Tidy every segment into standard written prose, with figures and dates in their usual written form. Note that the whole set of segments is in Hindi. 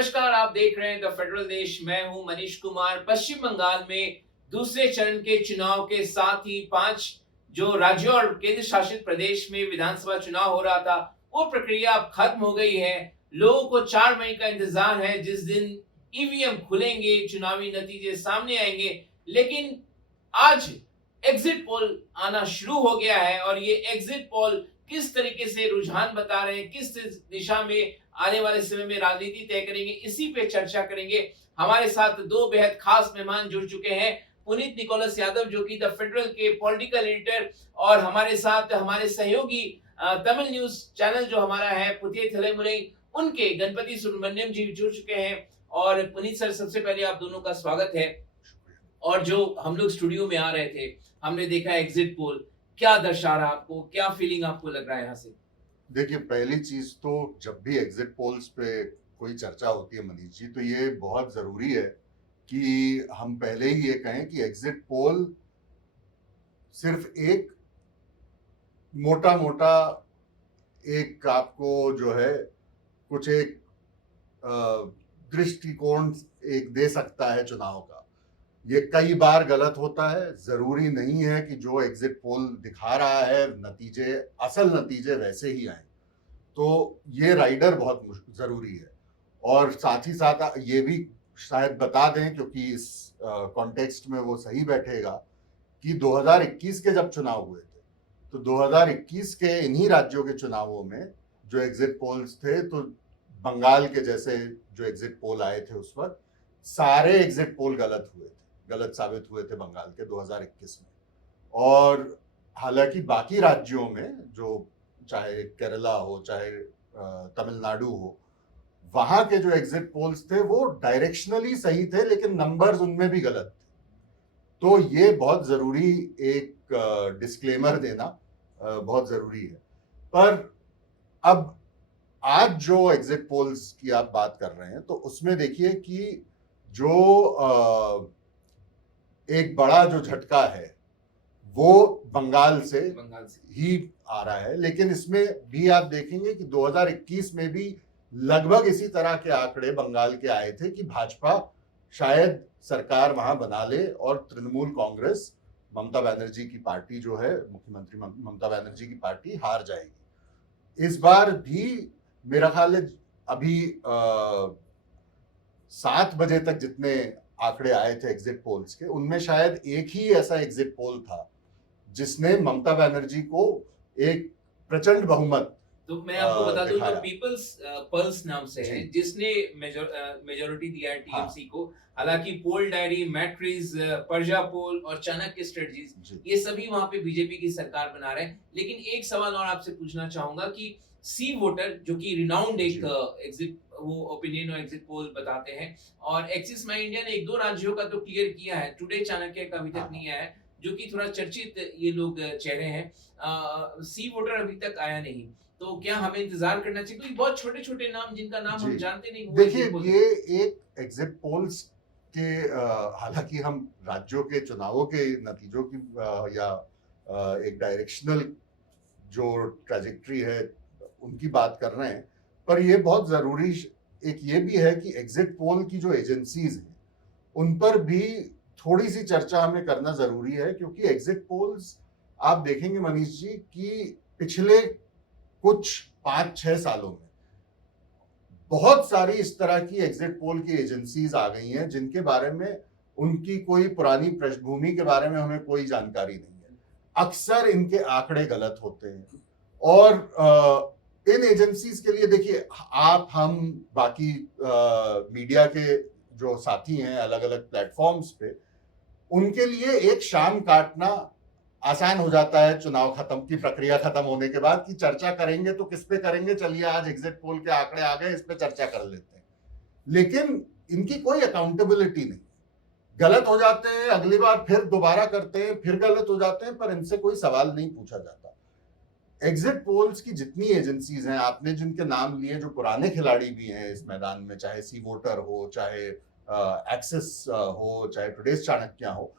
नमस्कार, आप देख रहे हैं द फेडरल देश। मैं हूं मनीष कुमार। पश्चिम बंगाल में दूसरे चरण के चुनाव के साथ ही 5 जो राज्यों और केंद्र शासित प्रदेश में विधानसभा चुनाव हो रहा था, वो प्रक्रिया अब खत्म हो गई है। लोगों को 4 मई का इंतजार है, जिस दिन ईवीएम खुलेंगे, चुनावी नतीजे सामने आएंगे। लेकिन आज एग्जिट पोल आना शुरू हो गया है और ये एग्जिट पोल किस तरीके से रुझान बता रहे हैं, किस दिशा में आने वाले समय में राजनीति तय करेंगे, इसी पे चर्चा करेंगे। हमारे साथ दो बेहद खास मेहमान जुड़ चुके हैं। पुनीत निकोलस यादव, जो कि द फेडरल के पॉलिटिकल एडिटर, और हमारे साथ हमारे सहयोगी तमिल न्यूज चैनल जो हमारा है पुतिय थलेमुरे, उनके गणपति सुब्रमण्यम जी जुड़ चुके हैं। और पुनीत सर, सबसे पहले आप दोनों का स्वागत है। और जो हम लोग स्टूडियो में आ रहे थे, हमने देखा एग्जिट पोल, क्या दर्शा रहा आपको, क्या फीलिंग आपको लग रहा है यहाँ से? देखिए, पहली चीज तो जब भी एग्जिट पोल्स पे कोई चर्चा होती है मनीष जी, तो ये बहुत जरूरी है कि हम पहले ही ये कहें कि एग्जिट पोल सिर्फ एक मोटा मोटा एक आपको जो है कुछ एक दृष्टिकोण एक दे सकता है चुनाव का। ये कई बार गलत होता है। जरूरी नहीं है कि जो एग्जिट पोल दिखा रहा है नतीजे, असल नतीजे वैसे ही आए। तो ये राइडर बहुत जरूरी है। और साथ ही साथ ये भी शायद बता दें, क्योंकि इस कॉन्टेक्स्ट में वो सही बैठेगा, कि 2021 के जब चुनाव हुए थे, तो 2021 के इन्हीं राज्यों के चुनावों में जो एग्जिट पोल्स थे, तो बंगाल के जैसे जो एग्जिट पोल आए थे उस वक्त, सारे एग्जिट पोल गलत हुए थे, गलत साबित हुए थे बंगाल के 2021 में। और हालांकि बाकी राज्यों में, जो चाहे केरला हो, चाहे तमिलनाडु हो, वहां के जो एग्जिट पोल्स थे वो डायरेक्शनली सही थे, लेकिन नंबर्स उनमें भी गलत थे। तो ये बहुत जरूरी एक डिस्क्लेमर देना बहुत जरूरी है। पर अब आज जो एग्जिट पोल्स की आप बात कर रहे हैं, तो उसमें देखिए कि जो एक बड़ा जो झटका है वो बंगाल से ही आ रहा है। लेकिन इसमें भी आप देखेंगे कि 2021 में भी लगभग इसी तरह के आंकड़े बंगाल के आए थे कि भाजपा शायद सरकार वहां बना ले और तृणमूल कांग्रेस, ममता बनर्जी की पार्टी जो है, मुख्यमंत्री ममता बनर्जी की पार्टी हार जाएगी। इस बार भी मेरा ख्याल है अभी 7 बजे तक जितने आंकड़े आए थे एग्जिट पोल्स के, उनमें शायद एक ही ऐसा एग्जिट पोल था जिसने ममता बनर्जी को एक प्रचंड बहुमत, तो मैं आपको बता दूं, जो पीपल्स पल्स नाम से है, जिसने मेजोरिटी दिया है टीएमसी को। हालांकि पोल डायरी, मैट्रिज, पर्जा पोल और चाणक्य स्ट्रेटजीज, ये सभी वहां पे बीजेपी की सरकार बना रहे हैं। लेकिन एक सवाल और आपसे पूछना चाहूंगा कि सी वोटर, जो कि रिनाउंड एक एग्जिट वो ओपिनियन और एग्जिट पोल बताते हैं, और एक्सिस माई इंडिया ने एक दो राज्यों का तो क्लियर किया है, टुडे चाणक्य का अभी तक नहीं आया है, जो कि थोड़ा चर्चित ये लोग चेहरे हैं। सी वोटर अभी तक आया नहीं, तो क्या हमें इंतजार करना चाहिए? क्योंकि बहुत छोटे छोटे नाम जिनका नाम हम जानते नहीं। देखिए, ये एक एग्जिट पोल्स के हालांकि हम राज्यों के चुनावों के नतीजों की या एक डायरेक्शनल जो ट्रैजेक्टरी है उनकी बात कर रहे हैं, पर ये बहुत जरूरी एक ये भी है कि एग्जिट पोल की जो एजेंसीज हैं उन पर भी थोड़ी सी चर्चा हमें करना जरूरी है। क्योंकि एग्जिट पोल्स आप देखेंगे मनीष जी कि पिछले कुछ 5-6 सालों में बहुत सारी इस तरह की एग्जिट पोल की एजेंसीज आ गई हैं जिनके बारे में उनकी कोई पुरानी पृष्ठभूमि के बारे में हमें कोई जानकारी नहीं है। अक्सर इनके आंकड़े गलत होते हैं। और इन एजेंसीज के लिए देखिए, आप, हम, बाकी मीडिया के जो साथी हैं अलग अलग प्लेटफॉर्म्स पे, उनके लिए एक शाम काटना आसान हो जाता है चुनाव खत्म की प्रक्रिया खत्म होने के बाद, कि चर्चा करेंगे तो किस पे करेंगे, चलिए आज एग्जिट पोल के आंकड़े आ गए, इस पे चर्चा कर लेते हैं। लेकिन इनकी कोई अकाउंटेबिलिटी नहीं, गलत हो जाते हैं, अगली बार फिर दोबारा करते हैं, फिर गलत हो जाते हैं, पर इनसे कोई सवाल नहीं पूछा जाता। एग्जिट पोल्स की जितनी एजेंसीज हैं, आपने जिनके नाम लिए, जो पुराने खिलाड़ी भी हैं इस मैदान में, चाहे सी वोटर हो, चाहे एक्सिस हो, चाहे टुडेज चाणक्य हो,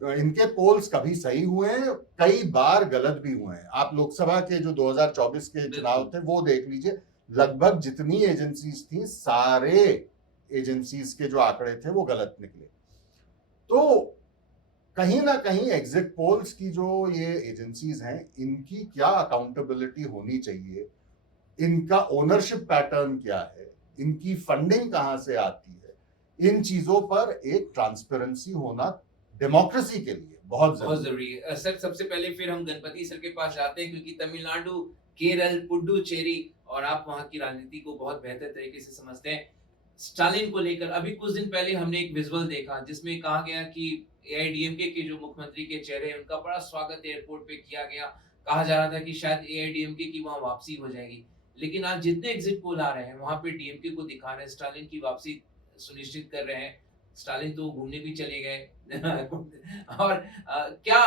इनके पोल्स कभी सही हुए हैं, कई बार गलत भी हुए हैं। आप लोकसभा के जो 2024 के चुनाव थे वो देख लीजिए, लगभग जितनी एजेंसीज थी सारे एजेंसीज के जो आंकड़े थे वो गलत निकले। तो कहीं ना कहीं एग्जिट पोल्स की जो ये एजेंसीज हैं इनकी क्या अकाउंटेबिलिटी होनी चाहिए, इनका ओनरशिप पैटर्न क्या है, इनकी फंडिंग कहां से आती है, इन चीजों पर एक ट्रांसपेरेंसी होना डेमोक्रेसी के लिए बहुत जरूरी है सर। सबसे पहले फिर हम गणपति सर के पास जाते हैं, क्योंकि तमिलनाडु, केरल, पुडुचेरी और आप वहां की राजनीति को बहुत बेहतर तरीके से समझते हैं। स्टालिन को लेकर अभी कुछ दिन पहले हमने एक विजुअल देखा जिसमें कहा गया कि एआईडीएमके के जो मुख्यमंत्री के चेहरे हैं उनका बड़ा स्वागत एयरपोर्ट पे किया गया। कहा जा रहा था कि शायद एआईडीएमके की वहां वापसी हो जाएगी, लेकिन आज जितने एग्जिट पोल आ रहे हैं वहां पे डीएमके को दिखा रहे हैं स्टालिन की वापसी सुनिश्चित कर रहे हैं। स्टालिन तो घूमने भी चले गए और क्या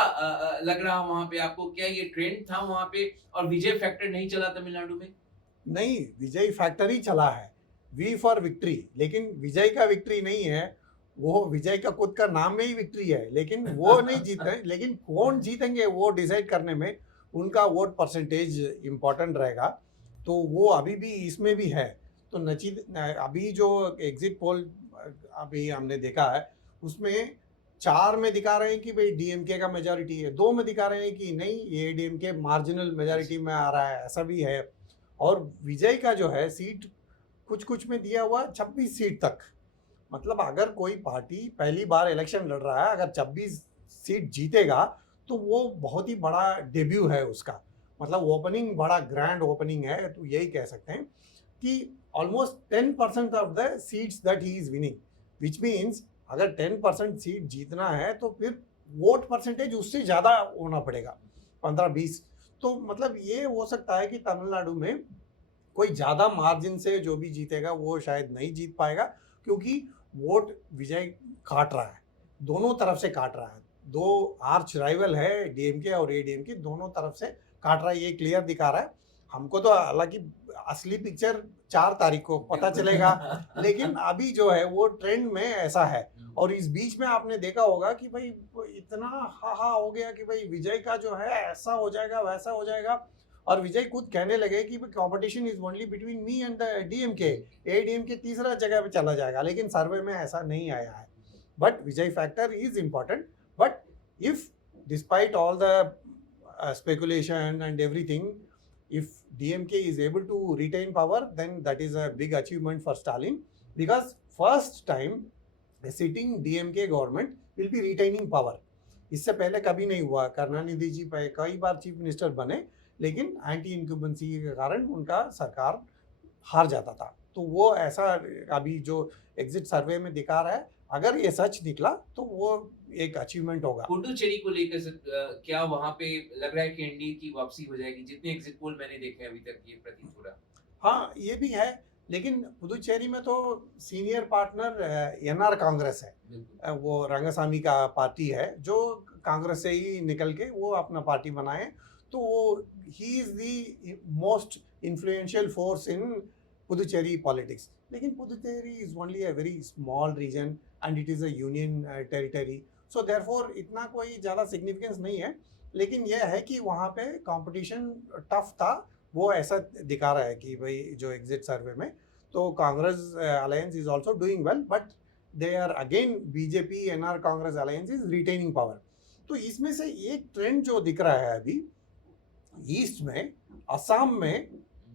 लग रहा वहां पे आपको, क्या ये ट्रेंड था वहां पे और विजय फैक्टर नहीं चला तमिलनाडु में? नहीं, विजय फैक्टर ही चला है, वी फॉर विक्ट्री, लेकिन विजय का विक्ट्री नहीं है वो। विजय का खुद का नाम में ही विक्ट्री है, लेकिन वो नहीं जीत रहे। लेकिन कौन जीतेंगे वो डिसाइड करने में उनका वोट परसेंटेज इम्पोर्टेंट रहेगा। तो वो अभी भी इसमें भी है। तो अभी जो एग्जिट पोल अभी हमने देखा है उसमें 4 में दिखा रहे हैं कि भाई डीएमके का मेजॉरिटी है, 2 में दिखा रहे हैं कि नहीं ये डीएमके मार्जिनल मेजॉरिटी में आ रहा है, ऐसा भी है। और विजय का जो है सीट कुछ में दिया हुआ 26 सीट तक। मतलब अगर कोई पार्टी पहली बार इलेक्शन लड़ रहा है, अगर 26 सीट जीतेगा तो वो बहुत ही बड़ा डेब्यू है उसका। मतलब ओपनिंग बड़ा ग्रैंड ओपनिंग है। तो यही कह सकते हैं कि almost 10% of the seats that he is winning, which means अगर 10% सीट जीतना है तो फिर वोट परसेंटेज उससे ज़्यादा होना पड़ेगा, 15-20। तो मतलब ये हो सकता है कि तमिलनाडु में कोई ज़्यादा मार्जिन से जो भी जीतेगा वो शायद नहीं जीत पाएगा, क्योंकि वोट विजय काट रहा है, दोनों तरफ से काट रहा है। 2 आर्च राइवल है डीएमके और एडीएमके, दोनों तरफ से काट रहा है, ये क्लियर दिखा रहा है हमको। तो हालांकि असली पिक्चर 4 तारीख को पता चलेगा, लेकिन अभी जो है वो ट्रेंड में ऐसा है। और इस बीच में आपने देखा होगा कि भाई इतना हा हो गया कि भाई विजय का जो है ऐसा हो जाएगा वैसा हो जाएगा। और विजय खुद कहने लगे कि competition is only between me and DMK, ADMK तीसरा जगह पे चला जाएगा, लेकिन सर्वे में ऐसा नहीं आया है। But Vijay factor is important. But if despite all the speculation and everything, if DMK is able to retain power, then that is a big achievement for Stalin, because first time a sitting DMK government will be retaining power. इससे पहले कभी नहीं हुआ। करुणानिधि जी कई बार चीफ मिनिस्टर बने, लेकिन एंटी इनक्यूबेंसी के कारण उनका सरकार हार जाता था। तो वो ऐसा अभी जो एग्जिट सर्वे में दिखा रहा है, अगर ये सच निकला तो वो एक अचीवमेंट होगा। पुडुचेरी को लेकर सर क्या वहां पे लग रहा है कि एनडीए की वापसी हो जाएगी? जितने एग्जिट पोल मैंने देखे अभी तक ये प्रतीत हो रहा। हाँ, ये भी है, लेकिन पुडुचेरी में तो सीनियर पार्टनर एनआर कांग्रेस है। वो रंगसामी का पार्टी है जो कांग्रेस से ही निकल के वो अपना पार्टी बनाए। तो वो he is the most influential force in Puducherry politics. लेकिन Puducherry is only a very small region and it is a union territory, so therefore इतना कोई ज़्यादा सिग्निफिकेंस नहीं है। लेकिन यह है कि वहाँ पे कंपटीशन टफ था, वो ऐसा दिखा रहा है कि भाई जो एग्जिट सर्वे में तो Congress alliance is also doing well, but they are again BJP NR Congress alliance is retaining power. तो इसमें से एक ट्रेंड जो दिख रहा है अभी ईस्ट में, असम में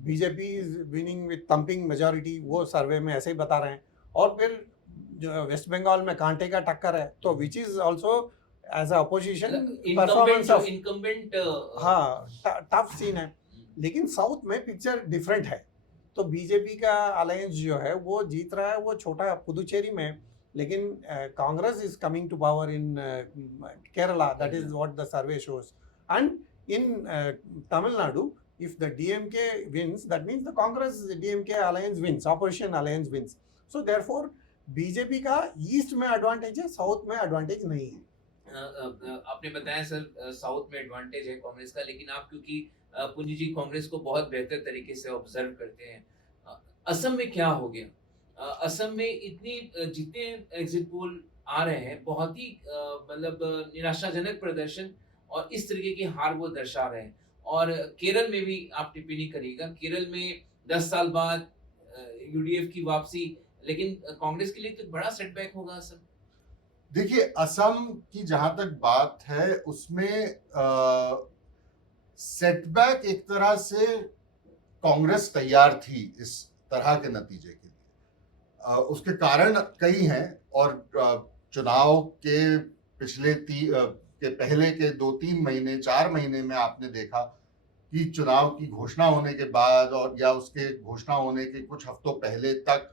BJP is winning with thumping majority, वो सर्वे में ऐसे ही बता रहे हैं। और फिर जो वेस्ट बंगाल में कांटे का टक्कर है, तो which is also as a opposition performance of incumbent, हाँ, टफ सीन है। लेकिन साउथ में पिक्चर डिफरेंट है। तो बीजेपी का अलायंस जो है वो जीत रहा है, वो छोटा पुदुचेरी में, लेकिन Congress is coming to power in Kerala, that is what the survey shows. And in Tamil Nadu if the DMK wins, that means the Congress DMK alliance wins, opposition alliance wins. So therefore BJP का ईस्ट में एडवांटेज है, साउथ में एडवांटेज नहीं है। आपने बताया सर साउथ में एडवांटेज है कांग्रेस का, लेकिन आप क्योंकि पुंजी जी कांग्रेस को बहुत बेहतर तरीके से ऑब्जर्व करते हैं, असम में क्या हो गया? असम में इतनी जितने एग्जिट पोल आ रहे हैं बहुत ही मतलब निराशाजनक प्रदर्शन और इस तरीके की हार वो दर्शा रहे हैं। और केरल में भी आप टिप्पणी करिएगा, केरल में 10 साल बाद यूडीएफ की वापसी, लेकिन कांग्रेस के लिए तो बड़ा सेटबैक होगा सर। देखिए, असम की जहां तक बात है उसमें सेटबैक एक तरह से कांग्रेस तैयार थी इस तरह के नतीजे के लिए। उसके कारण कई हैं और चुनाव के के पहले के 2-3 महीने 4 महीने में आपने देखा कि चुनाव की घोषणा होने के बाद और या उसके घोषणा होने के कुछ हफ्तों पहले तक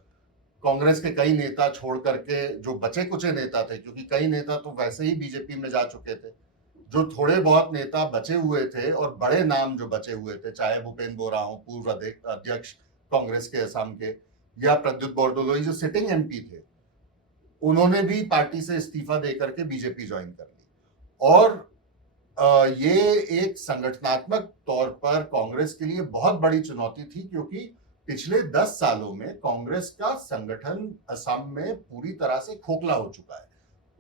कांग्रेस के कई नेता छोड़ करके जो बचे कुचे नेता थे, क्योंकि कई नेता तो वैसे ही बीजेपी में जा चुके थे, जो थोड़े बहुत नेता बचे हुए थे और बड़े नाम जो बचे हुए थे, चाहे भूपेन्द्र बोरा हो, पूर्व अध्यक्ष कांग्रेस के असम के, या प्रद्युत बोरदोलोई जो सिटिंग एमपी थे, उन्होंने भी पार्टी से इस्तीफा देकर के बीजेपी ज्वाइन कर ली। और ये एक संगठनात्मक तौर पर कांग्रेस के लिए बहुत बड़ी चुनौती थी, क्योंकि पिछले 10 सालों में कांग्रेस का संगठन असम में पूरी तरह से खोखला हो चुका है।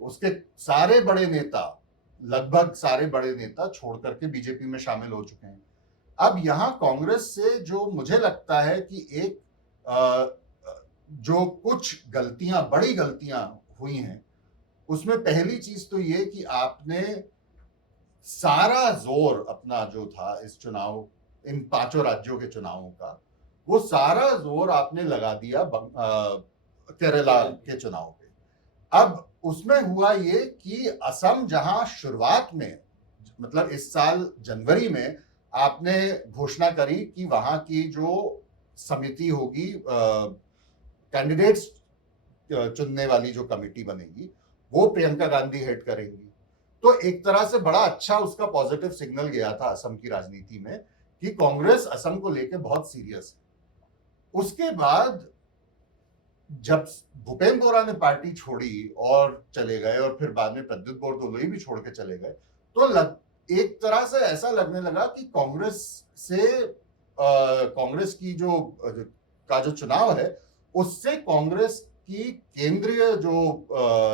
उसके सारे बड़े नेता, लगभग सारे बड़े नेता छोड़ करके बीजेपी में शामिल हो चुके हैं। अब यहां कांग्रेस से जो मुझे लगता है कि एक जो कुछ गलतियां, बड़ी गलतियां हुई हैं, उसमें पहली चीज तो ये कि आपने सारा जोर अपना जो था इस चुनाव, इन 5 राज्यों के चुनावों का, वो सारा जोर आपने लगा दिया केरला के चुनाव पे। अब उसमें हुआ ये कि असम जहां शुरुआत में, मतलब इस साल जनवरी में आपने घोषणा करी कि वहां की जो समिति होगी, कैंडिडेट्स चुनने वाली जो कमेटी बनेगी, वो प्रियंका गांधी हेड करेंगी, तो एक तरह से बड़ा अच्छा उसका पॉजिटिव सिग्नल गया था असम की राजनीति में कि कांग्रेस असम को लेकर बहुत सीरियस है। उसके बाद जब भूपेन्द्र बोरा ने पार्टी छोड़ी और चले गए, और फिर बाद में प्रद्युत बोरदोलोई भी छोड़ के चले गए, तो एक तरह से ऐसा लगने लगा कि कांग्रेस की जो चुनाव है, उससे कांग्रेस की केंद्रीय जो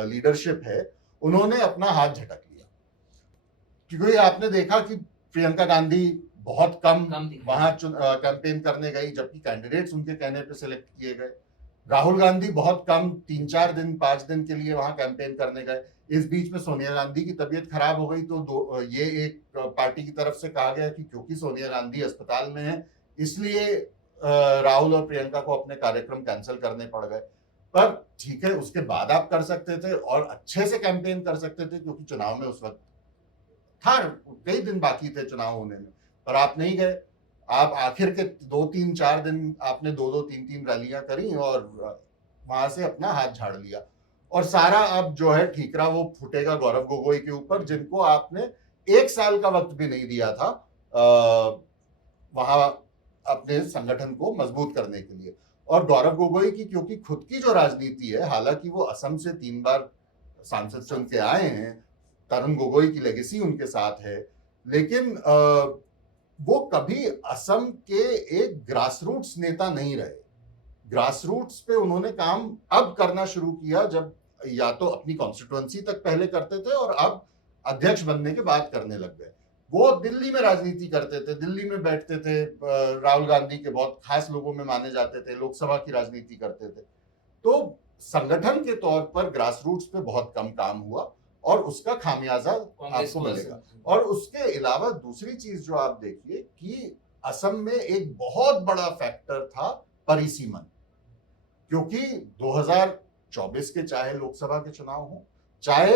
लीडरशिप है, उन्होंने अपना हाथ झटक लिया। क्योंकि आपने देखा कि प्रियंका गांधी बहुत कम वहां कैंपेन करने गई, जबकि कैंडिडेट्स उनके कहने पे सिलेक्ट किए गए। राहुल गांधी बहुत कम 3-4 दिन 5 दिन के लिए वहां कैंपेन करने गए। इस बीच में सोनिया गांधी की तबीयत खराब हो गई, तो ये एक पार्टी की तरफ से कहा गया कि क्योंकि सोनिया गांधी अस्पताल में है, इसलिए राहुल और प्रियंका को अपने कार्यक्रम कैंसिल करने पड़ गए। पर ठीक है, उसके बाद आप कर सकते थे और अच्छे से कैंपेन कर सकते थे, क्योंकि चुनाव में उस वक्त था, कई दिन बाकी थे चुनाव होने में, पर आप नहीं गए। आप आखिर के 2-3-4 दिन आपने 2-2, 3-3 रैलियां करी और वहां से अपना हाथ झाड़ लिया, और सारा अब जो है ठीकरा वो फूटेगा गौरव गोगोई के ऊपर, जिनको आपने 1 साल का वक्त भी नहीं दिया था वहां अपने संगठन को मजबूत करने के लिए। और गौरव गोगोई की क्योंकि खुद की जो राजनीति है, हालांकि वो असम से 3 बार सांसद चुन के आए हैं, तरुण गोगोई की लेगेसी उनके साथ है, लेकिन वो कभी असम के एक ग्रासरूट्स नेता नहीं रहे। ग्रासरूट्स पे उन्होंने काम अब करना शुरू किया, जब या तो अपनी कॉन्स्टिट्यूएंसी तक पहले करते थे और अब अध्यक्ष बनने के बाद करने लग गए। वो दिल्ली में राजनीति करते थे, दिल्ली में बैठते थे, राहुल गांधी के बहुत खास लोगों में माने जाते थे, लोकसभा की राजनीति करते थे। तो संगठन के तौर पर ग्रासरूट्स पे बहुत कम काम हुआ, और उसका खामियाजा आपको मिलेगा। और उसके अलावा दूसरी चीज जो आप देखिए कि असम में एक बहुत बड़ा फैक्टर था परिसीमन, क्योंकि 2024 के चाहे लोकसभा के चुनाव हो, चाहे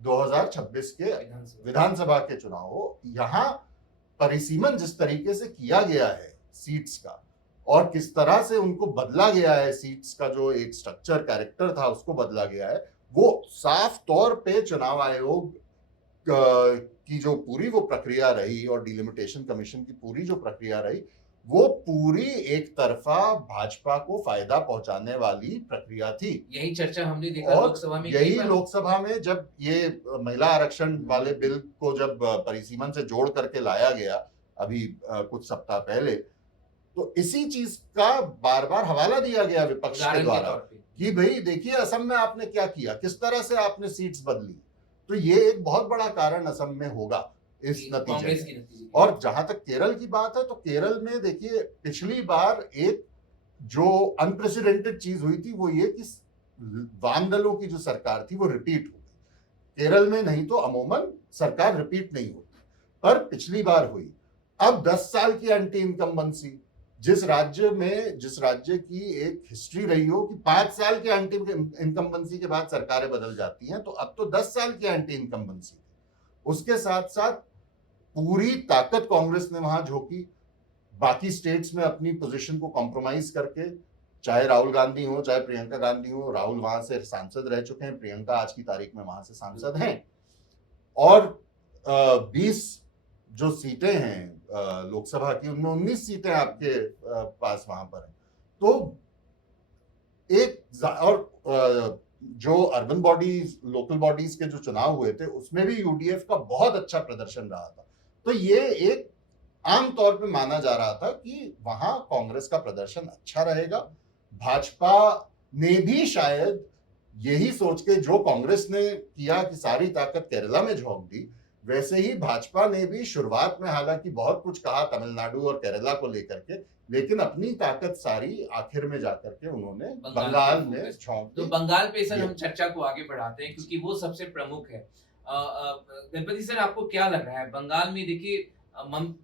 2026 के विधानसभा के चुनाव हो, यहाँ परिसीमन जिस तरीके से किया गया है सीट्स का, और किस तरह से उनको बदला गया है, सीट्स का जो एक स्ट्रक्चर कैरेक्टर था उसको बदला गया है, वो साफ तौर पे चुनाव आयोग की जो पूरी वो प्रक्रिया रही और डिलिमिटेशन कमीशन की पूरी जो प्रक्रिया रही, वो पूरी एक तरफा भाजपा को फायदा पहुंचाने वाली प्रक्रिया थी। यही चर्चा हमने देखा लोकसभा में। यही लोकसभा में जब ये महिला आरक्षण वाले बिल को जब परिसीमन से जोड़ करके लाया गया अभी कुछ सप्ताह पहले, तो इसी चीज का बार बार हवाला दिया गया विपक्ष के द्वारा कि भाई देखिए असम में आपने क्या किया, किस तरह से आपने सीट्स बदली। तो ये एक बहुत बड़ा कारण असम में होगा इस नतीजे कांग्रेस में। की नतीजे। और जहां तक केरल की बात है, तो केरल में देखिए पिछली बार एक जो अनप्रेसिडेंटेड चीज हुई थी वो ये कि वाम दलों की जो सरकार थी वो रिपीट हो गई। केरल में नहीं तो अमूमन सरकार रिपीट नहीं होती, पर पिछली बार हुई। अब 10 साल की एंटी इनकम्बेंसी, जिस राज्य की एक हिस्ट्री रही हो कि 5 साल की एंटी इनकम्बेंसी के बाद सरकारें बदल जाती हैं, तो अब तो 10 साल की एंटी इनकम्बेंसी। उसके साथ साथ पूरी ताकत कांग्रेस ने वहां झोंकी, बाकी स्टेट्स में अपनी पोजीशन को कॉम्प्रोमाइज करके, चाहे राहुल गांधी हो चाहे प्रियंका गांधी हो। राहुल वहां से सांसद रह चुके हैं, प्रियंका आज की तारीख में वहां से सांसद हैं, और 20 जो सीटें हैं लोकसभा की, उनमें 19 सीटें आपके पास वहां पर हैं। तो और जो अर्बन बॉडीज, लोकल बॉडीज के जो चुनाव हुए थे उसमें भी यूडीएफ का बहुत अच्छा प्रदर्शन रहा था। तो ये एक आम तौर पे माना जा रहा था कि वहां कांग्रेस का प्रदर्शन अच्छा रहेगा। भाजपा ने भी शायद यही सोच के, जो कांग्रेस ने किया कि सारी ताकत केरला में झोंक दी, वैसे ही भाजपा ने भी शुरुआत में हालांकि बहुत कुछ कहा तमिलनाडु और केरला को लेकर के, लेकिन अपनी ताकत सारी आखिर में जाकर के उन्होंने बंगाल में झोंक तो दी। बंगाल पे सर हम चर्चा को आगे बढ़ाते हैं क्योंकि वो सबसे प्रमुख है। गणपति सर, आपको क्या लग रहा है बंगाल में? देखिए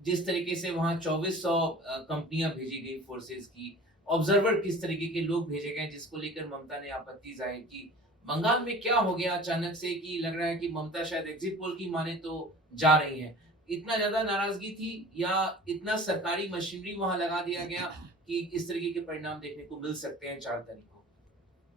जिस तरीके से वहाँ 2400 कंपनियां भेजी गई फोर्सेस की, ऑब्जर्वर किस तरीके के लोग भेजे गए, जिसको लेकर ममता ने आपत्ति जाहिर की। बंगाल में क्या हो गया अचानक से कि लग रहा है कि ममता शायद एग्जिट पोल की माने तो जा रही है? इतना ज्यादा नाराजगी थी या इतना सरकारी मशीनरी वहां लगा दिया गया कि इस तरीके के परिणाम देखने को मिल सकते हैं 4 तारीख को?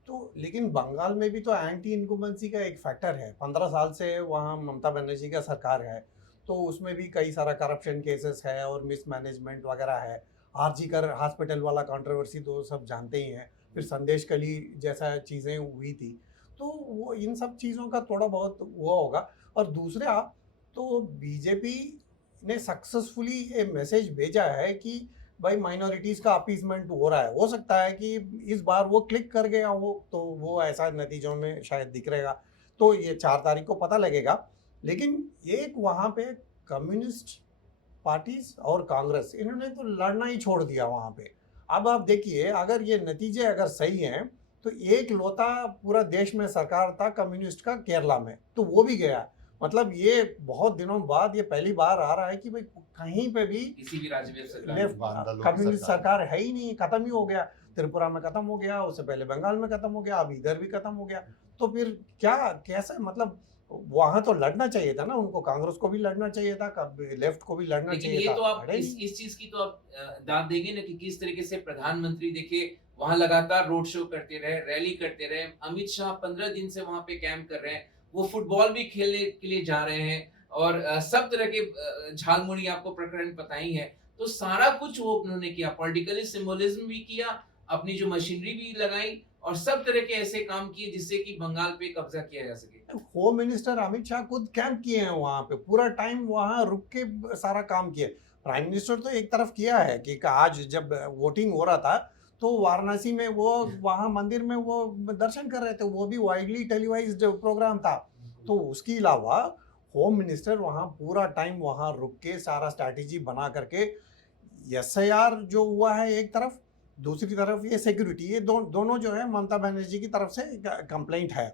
तो लेकिन बंगाल में भी तो एंटी इनकम्बेंसी का एक फैक्टर है। 15 साल से वहाँ ममता बनर्जी का सरकार है, तो उसमें भी कई सारा करप्शन केसेस है और मिसमैनेजमेंट वगैरह है। आरजीकर हॉस्पिटल वाला कंट्रोवर्सी तो सब जानते ही हैं। फिर संदेश कली जैसा चीज़ें हुई थी, तो वो इन सब चीज़ों का थोड़ा बहुत वो होगा। और दूसरे आप तो बीजेपी ने सक्सेसफुली ये मैसेज भेजा है कि भाई माइनॉरिटीज़ का अपीसमेंट हो रहा है। हो सकता है कि इस बार वो क्लिक कर गया हो, तो वो ऐसा नतीजों में शायद दिख रहेगा। तो ये 4 तारीख को पता लगेगा। लेकिन एक वहाँ पे कम्युनिस्ट पार्टीज और कांग्रेस, इन्होंने तो लड़ना ही छोड़ दिया वहाँ पे। अब आप देखिए, अगर ये नतीजे अगर सही हैं, तो एक लौता पूरा देश में सरकार था कम्युनिस्ट का केरला में, तो वो भी गया। मतलब ये बहुत दिनों बाद ये पहली बार आ रहा है कि भाई कहीं पे भी किसी भी राज्य में सरकार लेफ्ट कम्युनिस्ट सरकार है ही नहीं, खत्म ही हो गया। त्रिपुरा में खत्म हो गया, उससे पहले बंगाल में खत्म हो गया, अब इधर भी खत्म हो गया। तो फिर क्या, कैसे, मतलब वहां तो लड़ना चाहिए था ना उनको, कांग्रेस को भी लड़ना चाहिए था, लेफ्ट को भी लड़ना लेकिन चाहिए ये था। तो आप इस चीज की तो आप दाद देंगे ना कि किस तरीके से प्रधानमंत्री देखिए वहां लगातार रोड शो करते रहे, रैली करते रहे। अमित शाह 15 दिन से वहां पे कैंप कर रहे हैं, वो फुटबॉल भी खेलने के लिए जा रहे हैं और सब तरह के झालमुड़ी आपको प्रकरण पता ही है। तो सारा कुछ वो उन्होंने किया, पॉलिटिकली सिंबोलिज्म भी किया, अपनी जो मशीनरी भी लगाई और सब तरह के ऐसे काम किए जिससे कि बंगाल पे कब्जा किया जा सके। होम मिनिस्टर अमित शाह खुद कैंप किए हैं वहां पे, पूरा टाइम वहां रुक के सारा काम किए। प्राइम मिनिस्टर तो एक तरफ किया है कि आज जब वोटिंग हो रहा था तो वाराणसी में वो वहां मंदिर में वो दर्शन कर रहे थे, वो भी वाइडली टेलीवाइज्ड प्रोग्राम था। तो उसके अलावा होम मिनिस्टर वहां पूरा टाइम वहां रुक के सारा स्ट्रैटेजी बना करके, एसआईआर जो हुआ है एक तरफ, दूसरी तरफ ये सिक्योरिटी, ये दोनों जो है ममता बनर्जी की तरफ से कंप्लेंट है।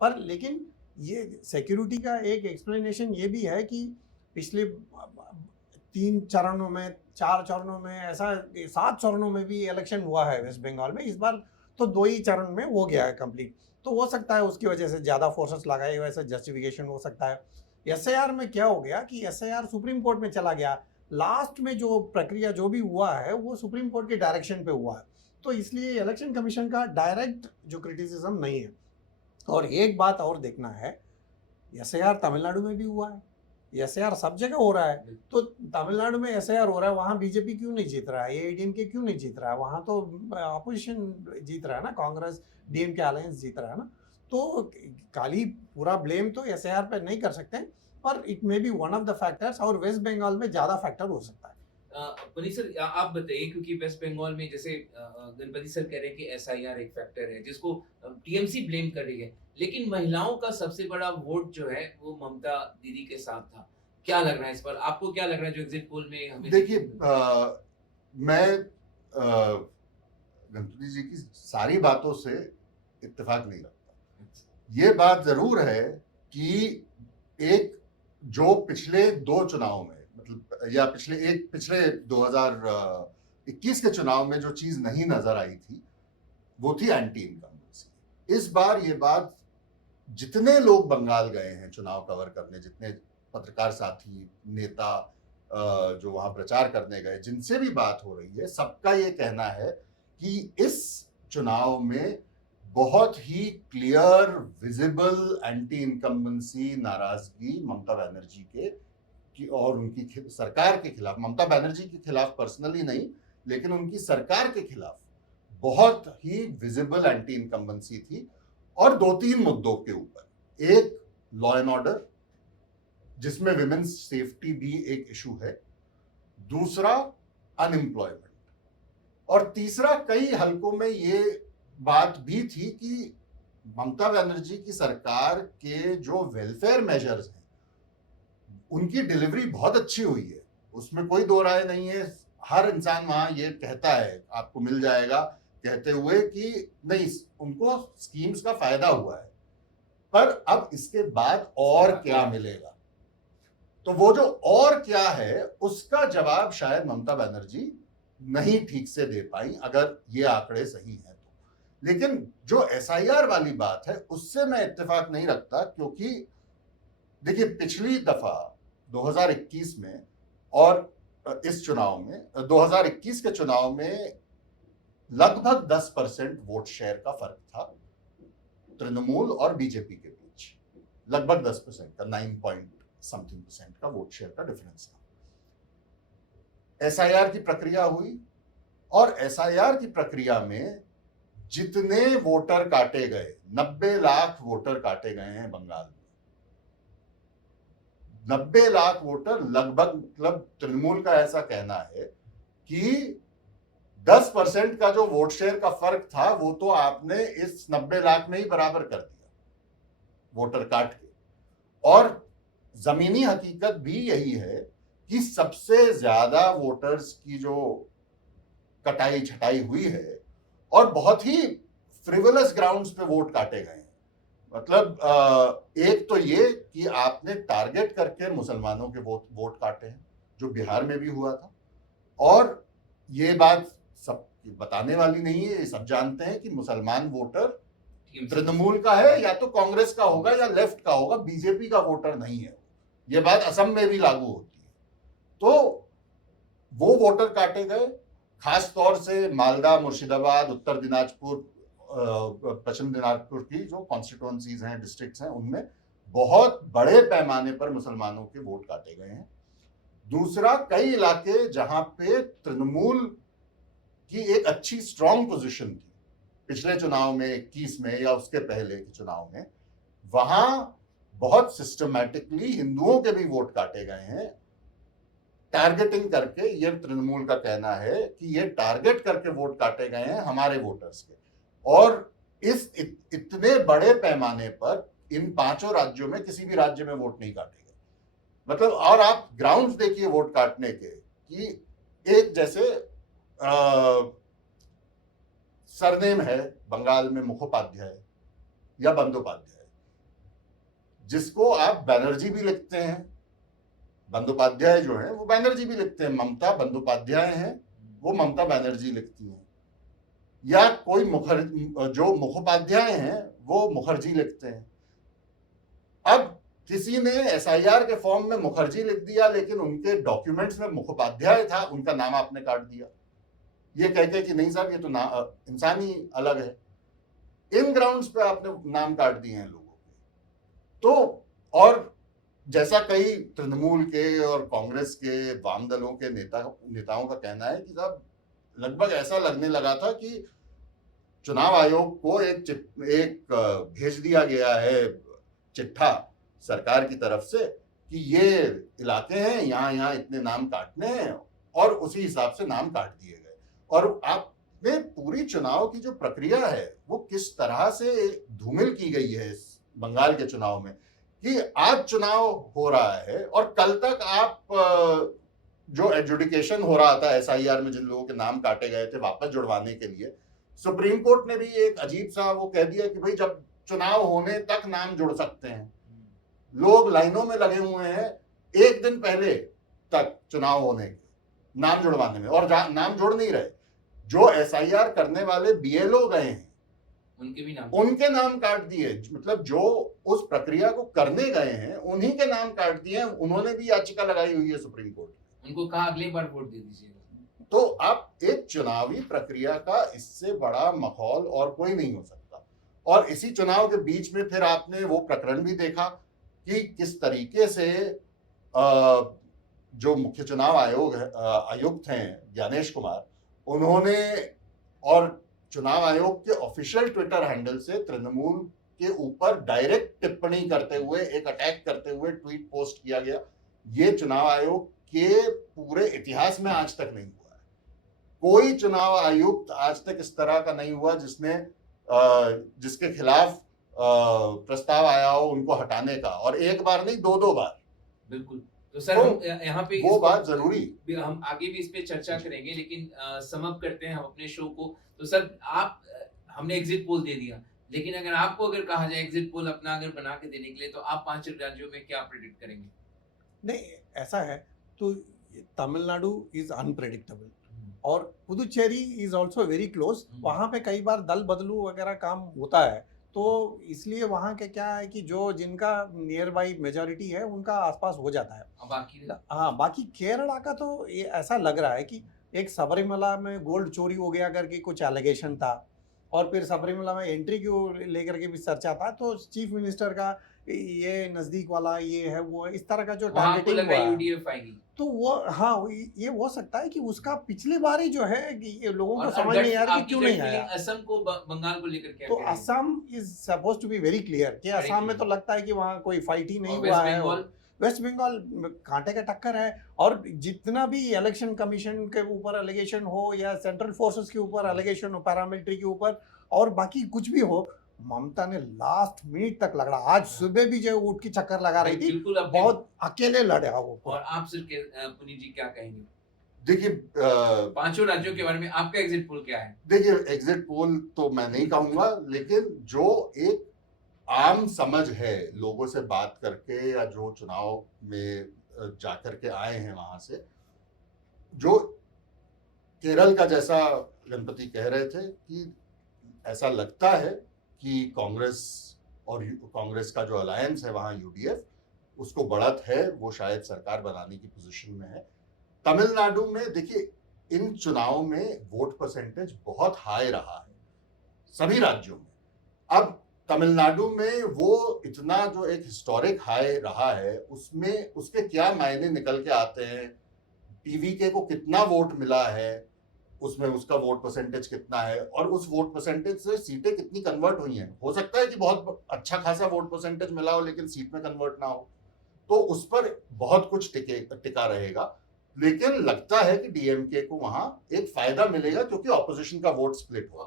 पर लेकिन ये सिक्योरिटी का एक एक्सप्लेनेशन ये भी है कि पिछले 3 चरणों में, 4 चरणों में, ऐसा 7 चरणों में भी इलेक्शन हुआ है वेस्ट बंगाल में, इस बार तो 2 ही चरण में हो गया है कंप्लीट। तो हो सकता है उसकी वजह से ज़्यादा फोर्सेस लगाए, वैसे जस्टिफिकेशन हो सकता है। एसआईआर में क्या हो गया कि एसआईआर सुप्रीम कोर्ट में चला गया, लास्ट में जो प्रक्रिया जो भी हुआ है वो सुप्रीम कोर्ट के डायरेक्शन पे हुआ है। तो इसलिए इलेक्शन कमीशन का डायरेक्ट जो क्रिटिसिज्म नहीं है। और एक बात और देखना है, एसआईआर तमिलनाडु में भी हुआ है, एसआईआर सब जगह हो रहा है। तो तमिलनाडु में एसआईआर हो रहा है, वहाँ बीजेपी क्यों नहीं जीत रहा है, एआईडीएमके क्यों नहीं जीत रहा है? वहाँ तो अपोजिशन जीत रहा है ना, कांग्रेस डीएमके अलायंस जीत रहा है ना। तो खाली पूरा ब्लेम तो एसआईआर पे नहीं कर सकते, पर it may be one of the factors, और वेस्ट बंगाल में ज़्यादा फैक्टर हो सकता है। पुनीत सर आप बताइए, क्योंकि वेस्ट बंगाल में जैसे गणपति सर कह रहे हैं कि एसआईआर एक फैक्टर है जिसको टीएमसी ब्लेम कर रही है, लेकिन महिलाओं का सबसे बड़ा वोट जो है वो ममता दीदी के साथ था। क्या लग रहा है इस पर, आपको क्या लग रहा है जो एग्जिट पोल में हमें देखिए, मैं गणपति जी की सारी बातों से इत्तेफाक नहीं रखता। ये बात जरूर है कि एक जो पिछले 2 चुनाव में, मतलब या पिछले 2021 के चुनाव में जो चीज नहीं नजर आई थी, वो थी एंटी इनकम्बेंसी। इस बार ये बात जितने लोग बंगाल गए हैं चुनाव कवर करने, जितने पत्रकार साथी, नेता जो वहां प्रचार करने गए, जिनसे भी बात हो रही है, सबका ये कहना है कि इस चुनाव में बहुत ही क्लियर विजिबल एंटी इनकम्बेंसी नाराजगी ममता बनर्जी की और उनकी सरकार के खिलाफ, ममता बनर्जी के खिलाफ पर्सनली नहीं, लेकिन उनकी सरकार के खिलाफ बहुत ही विजिबल एंटी इनकम्बेंसी थी। और 2-3 मुद्दों के ऊपर, एक लॉ एंड ऑर्डर, जिसमें विमेन्स सेफ्टी भी एक इशू है, दूसरा अनएम्प्लॉयमेंट, और तीसरा कई हलकों में ये बात भी थी कि ममता बनर्जी की सरकार के जो वेलफेयर मेजर्स हैं उनकी डिलीवरी बहुत अच्छी हुई है, उसमें कोई दो राय नहीं है। हर इंसान वहां ये कहता है आपको मिल जाएगा, कहते हुए कि नहीं, उनको स्कीम्स का फायदा हुआ है। पर अब इसके बाद और क्या मिलेगा, तो वो जो और क्या है उसका जवाब शायद ममता बनर्जी नहीं ठीक से दे पाई, अगर ये आंकड़े सही हैं तो। लेकिन जो एसआईआर वाली बात है उससे मैं इत्तेफाक नहीं रखता, क्योंकि देखिए पिछली दफा 2021 में और इस चुनाव में, 2021 के चुनाव में लगभग 10% वोट शेयर का फर्क था तृणमूल और बीजेपी के बीच, लगभग 10% का, 9 पॉइंट समथिंग % का वोट शेयर का डिफरेंस था। एसआईआर की प्रक्रिया हुई और एसआईआर की प्रक्रिया में जितने वोटर काटे गए, 90 लाख वोटर काटे गए हैं बंगाल में। 90 लाख वोटर लगभग, मतलब तृणमूल का ऐसा कहना है कि 10% का जो वोट शेयर का फर्क था वो तो आपने इस 90 लाख में ही बराबर कर दिया वोटर काट के। और जमीनी हकीकत भी यही है कि सबसे ज्यादा वोटर्स की जो कटाई छटाई हुई है और बहुत ही फ्रिवलस ग्राउंड्स पे वोट काटे गए हैं। मतलब एक तो ये कि आपने टारगेट करके मुसलमानों के वोट काटे हैं, जो बिहार में भी हुआ था, और ये बात सब बताने वाली नहीं है, सब जानते हैं कि मुसलमान वोटर तृणमूल का है, या तो कांग्रेस का होगा या लेफ्ट का होगा, बीजेपी का वोटर नहीं है। ये बात असम में भी लागू होती है। तो वो वोटर काटे गए, खास तौर से मालदा, मुर्शिदाबाद, उत्तर दिनाजपुर, पश्चिम दिनाजपुर की जो कॉन्स्टिट्यूएंसीज हैं, डिस्ट्रिक्ट्स हैं, उनमें बहुत बड़े पैमाने पर मुसलमानों के वोट काटे गए हैं। दूसरा, कई इलाके जहां पे तृणमूल की एक अच्छी स्ट्रांग पोजीशन थी पिछले चुनाव में 21 में या उसके पहले के चुनाव में, वहां बहुत सिस्टमैटिकली हिंदुओं के भी वोट काटे गए हैं, टारगेटिंग करके। ये तृणमूल का कहना है कि ये टारगेट करके वोट काटे गए हैं हमारे वोटर्स के। और इस इतने बड़े पैमाने पर इन 5 राज्यों में किसी भी राज्य में वोट नहीं काटे गए। मतलब, और आप ग्राउंड्स देखिए वोट काटने के, कि एक जैसे सरनेम है बंगाल में मुखोपाध्याय या बंदोपाध्याय, जिसको आप बैनर्जी भी लिखते हैं, बंदोपाध्याय जो है वो बैनर्जी भी लिखते हैं, ममता बंदोपाध्याय हैं, वो ममता बनर्जी लिखती हैं, या कोई जो मुखोपाध्याय हैं वो मुखर्जी लिखते हैं। अब किसी ने एसआईआर के फॉर्म में मुखर्जी लिख दिया, लेकिन उनके डॉक्यूमेंट्स में मुखोपाध्याय था, उनका नाम आपने काट दिया, ये कहते कि नहीं साहब ये तो इंसान ही अलग है। इन ग्राउंड्स पे आपने नाम काट दिए हैं लोगों के। तो और जैसा कई तृणमूल के और कांग्रेस के, वाम दलों के नेताओं का कहना है कि साहब लगभग ऐसा लगने लगा था कि चुनाव आयोग को एक भेज दिया गया है चिट्ठा सरकार की तरफ से कि ये इलाके हैं, यहाँ इतने नाम काटने हैं, और उसी हिसाब से नाम काट दिए गए। और आपने पूरी चुनाव की जो प्रक्रिया है वो किस तरह से धूमिल की गई है इस बंगाल के चुनाव में, कि आज चुनाव हो रहा है और कल तक आप जो एडजुडिकेशन हो रहा था एसआईआर में जिन लोगों के नाम काटे गए थे वापस जुड़वाने के लिए, सुप्रीम कोर्ट ने भी एक अजीब सा वो कह दिया कि भाई जब चुनाव होने तक नाम जुड़ सकते हैं। लोग लाइनों में लगे हुए हैं एक दिन पहले तक चुनाव होने के नाम जुड़वाने में, और नाम जुड़ नहीं रहे। जो एसआईआर करने वाले बीएलओ गए हैं उनके नाम काट दिए, मतलब जो उस प्रक्रिया को करने गए हैं उन्हीं के नाम काट दिए। उन्होंने भी याचिका लगाई हुई है सुप्रीम कोर्ट में, उनको कहा अगली बार वोट दे दीजिएगा। तो अब एक चुनावी प्रक्रिया का इससे बड़ा माहौल और कोई नहीं हो सकता। और इसी चुनाव के बीच में फिर आपने वो प्रकरण भी देखा कि किस तरीके से जो मुख्य चुनाव आयुक्त हैं ज्ञानेश कुमार, उन्होंने और चुनाव आयोग के ऑफिशियल ट्विटर हैंडल से तृणमूल के ऊपर डायरेक्ट टिप्पणी करते हुए, एक अटैक करते हुए ट्वीट पोस्ट किया गया। ये चुनाव आयोग के पूरे इतिहास में आज तक नहीं हुआ है। कोई चुनाव आयुक्त आज तक इस तरह का नहीं हुआ जिसके खिलाफ प्रस्ताव आया हो उनको हटाने का, और एक बार नहीं दो बार। बिल्कुल। तो सर हम यहाँ पे वो बात जरूरी, हम आगे भी इस पे चर्चा करेंगे, लेकिन समअप करते हैं हम अपने शो को। तो सर हमने एग्जिट पोल दे दिया, लेकिन अगर कहा जाए एग्जिट पोल अपना अगर बना के देने के लिए, तो आप 5 राज्यों में क्या प्रेडिक्ट करेंगे? नहीं, ऐसा है तो तमिलनाडु इज अनप्रेडिक्टेबल और Puducherry is also very close. वहाँ पे कई बार दल बदलू वगैरह काम होता है, तो इसलिए वहाँ के क्या है कि जो जिनका नियर बाई मेजॉरिटी है उनका आसपास हो जाता है। बाकी केरला का तो ये ऐसा लग रहा है कि एक सबरीमला में गोल्ड चोरी हो गया करके कुछ एलिगेशन था, और फिर सबरीमला में एंट्री को लेकर के भी चर्चा था, तो चीफ मिनिस्टर का ये नजदीक वाला ये है वो है, इस तरह का जो टारगेटिंग हुआ है, तो वो हाँ ये हो सकता है कि उसका पिछली बार ही जो है कि ये लोगों को समझ नहीं आ रहा कि क्यों नहीं आया। असम को बंगाल को लेकर क्या तो Assam is suppose to be very clear कि असम में तो लगता है कि वहाँ कोई फाइट ही नहीं हुआ है। वेस्ट बंगाल कांटे का टक्कर है, और जितना भी इलेक्शन कमीशन के ऊपर एलिगेशन हो या सेंट्रल फोर्सेस के ऊपर एलिगेशन हो, पैरामिलिट्री के ऊपर, और बाकी कुछ भी हो, ममता ने लास्ट मिनट तक लड़ा। आज सुबह भी जो उठ की चक्कर लगा रही थी, बहुत अकेले लड़े वो। और आप सर पुनीत जी क्या कहेंगे? देखिए 5 राज्यों के बारे में आपका एग्जिट पोल क्या है? देखिए एग्जिट पोल तो मैं नहीं कहूंगा, लेकिन जो एक आम समझ है लोगों से बात करके या जो चुनाव में जाकर के आए हैं वहां से, जो केरल का जैसा गणपति कह रहे थे कि ऐसा लगता है कि कांग्रेस का जो अलायंस है वहां यूडीएफ, उसको बढ़त है, वो शायद सरकार बनाने की पोजीशन में है। तमिलनाडु में देखिए इन चुनावों में वोट परसेंटेज बहुत हाई रहा है सभी राज्यों में। अब तमिलनाडु में वो इतना जो एक हिस्टोरिक हाई रहा है, उसमें उसके क्या मायने निकल के आते हैं, पीवीके को कितना वोट मिला है, उसमें उसका वोट परसेंटेज कितना है, और उस वोट परसेंटेज से सीटें कितनी कन्वर्ट हुई हैं। हो सकता है कि बहुत अच्छा खासा वोट परसेंटेज मिला हो लेकिन सीट में कन्वर्ट ना हो, तो उस पर बहुत कुछ टिका रहेगा। लेकिन लगता है कि डीएमके को वहां एक फायदा मिलेगा क्योंकि ऑपोजिशन का वोट स्प्लिट हुआ।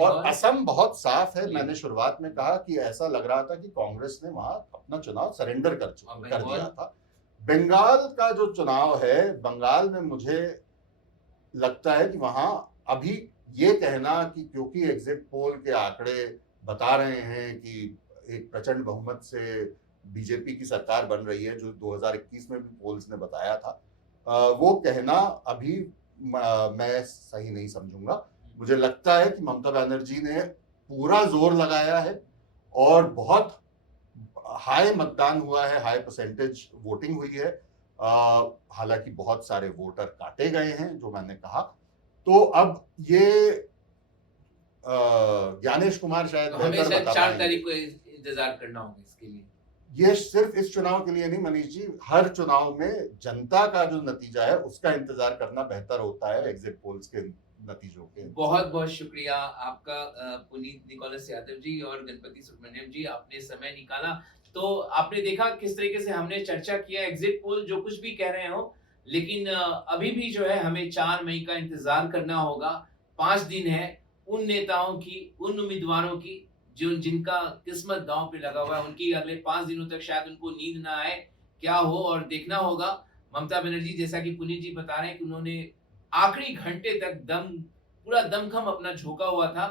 और असम बहुत साफ है। मैंने शुरुआत में कहा कि ऐसा लग रहा था कि कांग्रेस ने वहां अपना चुनाव सरेंडर कर दिया था। बंगाल का जो चुनाव है, बंगाल में मुझे लगता है कि वहां अभी ये कहना कि क्योंकि एग्जिट पोल के आंकड़े बता रहे हैं कि एक प्रचंड बहुमत से बीजेपी की सरकार बन रही है, जो 2021 में भी पोल्स ने बताया था, वो कहना अभी मैं सही नहीं समझूंगा। मुझे लगता है कि ममता बनर्जी ने पूरा जोर लगाया है और बहुत हाई मतदान हुआ है, हाई परसेंटेज वोटिंग हुई है। हालांकि बहुत सारे वोटर काटे गए हैं जो मैंने कहा। तो अब ये ज्ञानेश कुमार शायद तो हमें शायद 4 तारीख को इंतजार करना होगा इसके लिए। ये सिर्फ इस चुनाव के लिए नहीं मनीष जी, हर चुनाव में जनता का जो नतीजा है उसका इंतजार करना बेहतर होता है एग्जिट पोल्स के नतीजों के। बहुत बहुत शुक्रिया आपका पुनीत निकोलस यादव जी और गणपति सुब्रमण्यम जी, आपने समय निकाला। तो आपने देखा किस तरीके से हमने चर्चा किया। एग्जिट पोल जो कुछ भी कह रहे हो, लेकिन अभी भी जो है हमें 4 मई का इंतजार करना होगा। 5 दिन है उन नेताओं की, उन उम्मीदवारों की जो जिनका किस्मत दांव पे लगा हुआ है, उनकी अगले 5 दिनों तक शायद उनको नींद ना आए, क्या हो और देखना होगा। ममता बनर्जी, जैसा कि पुनीत जी बता रहे हैं कि उन्होंने आखिरी घंटे तक पूरा दमखम अपना झोंका हुआ था,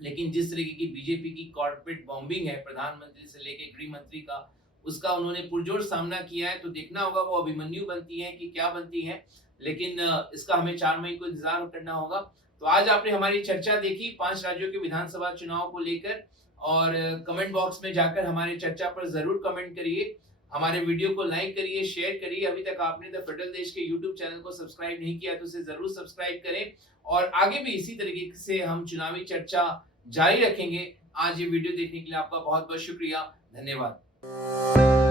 लेकिन जिस तरीके की बीजेपी की कॉर्पोरेट बॉम्बिंग है प्रधानमंत्री से लेके गृह मंत्री का, उसका उन्होंने पुरजोर सामना किया है। तो देखना होगा वो अभिमन्यु बनती है कि क्या बनती है, लेकिन इसका हमें 4 मई को इंतजार करना होगा। तो आज आपने हमारी चर्चा देखी 5 राज्यों के विधानसभा चुनाव को लेकर, और कमेंट बॉक्स में जाकर हमारे चर्चा पर जरूर कमेंट करिए, हमारे वीडियो को लाइक करिए, शेयर करिए। अभी तक आपने द फेडरल देश के यूट्यूब चैनल को सब्सक्राइब नहीं किया तो उसे जरूर सब्सक्राइब करें, और आगे भी इसी तरीके से हम चुनावी चर्चा जारी रखेंगे। आज ये वीडियो देखने के लिए आपका बहुत बहुत शुक्रिया, धन्यवाद।